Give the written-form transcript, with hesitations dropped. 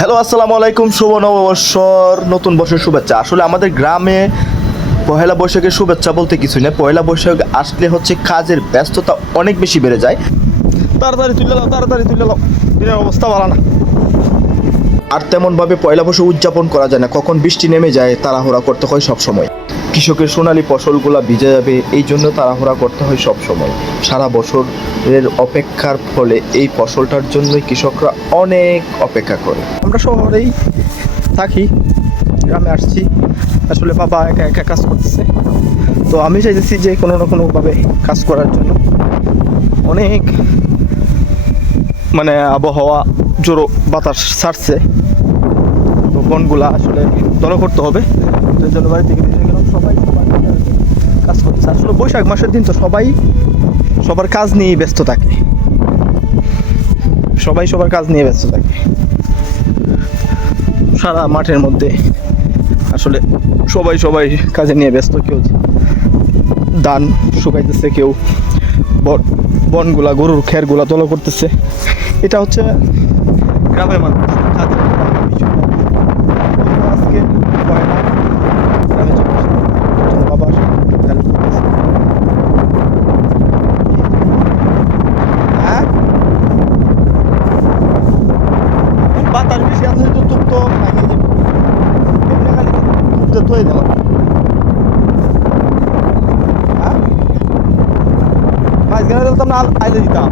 Hello, আসসালামু আলাইকুম। শুভ নববর্ষর, নতুন বছরের শুভেচ্ছা। আসলে আমাদের গ্রামে পহেলা বৈশাখের শুভেচ্ছা বলতে কিছুই না। পহেলা বৈশাখ আসলে হচ্ছে কাজের ব্যস্ততা অনেক বেশি বেড়ে যায়। তাড়াতাড়ি তুলে নাও, তাড়াতাড়ি তুলে নাও, দিনের অবস্থা ভালো না। আর তেমনভাবে পয়লা বৈশাখ উদযাপন করা যায় না, কখন বৃষ্টি নেমে যায় তাড়াহুড়া করতে হয় সব সময়। কৃষকের সোনালী ফসলগুলো ভিজে যাবে, এই জন্য তাড়াহুড়া করতে হয় সব সময়। সারা বছরের অপেক্ষার ফলে এই ফসলটার জন্যই কৃষকরা অনেক অপেক্ষা করে। আমরা শহরেই থাকি, গ্রামে আসছি। আসলে বাবা একা একা কাজ করতেছে, তো আমি চাইতেছি যে কোনো না কোনোভাবে কাজ করার জন্য। অনেক আবহাওয়া জোরো বাতাস ছাড়ছে, তো বনগুলা আসলে দল করতে হবে। তো এই জন্য বাড়ি থেকে বেরিয়ে গেলাম, সবাই সবার কাজ করছে। আসলে বৈশাখ মাসের দিন তো সবাই সবার কাজ নিয়েই ব্যস্ত থাকে, সবাই সবার কাজ নিয়ে ব্যস্ত থাকে। সারা মাঠের মধ্যে আসলে সবাই সবাই কাজে নিয়ে ব্যস্ত। কেউ ধান শুকাইতেছে, কেউ বনগুলা গরুর খেরগুলা দল করতেছে। এটা হচ্ছে গ্রামের মানুষ কাজের বিষয়। আজকে পয়লা গ্রামে চলে আসলাম, বাবা হেল্প করতেছে। হ্যাঁ, বাতাস বেশি আছে তো তুপ তো ভাঙে যাবে। এমনি খালি তুপতে তৈরি দিলাম। হ্যাঁ, মাঝখানে দিতাম না, আইলে দিতাম।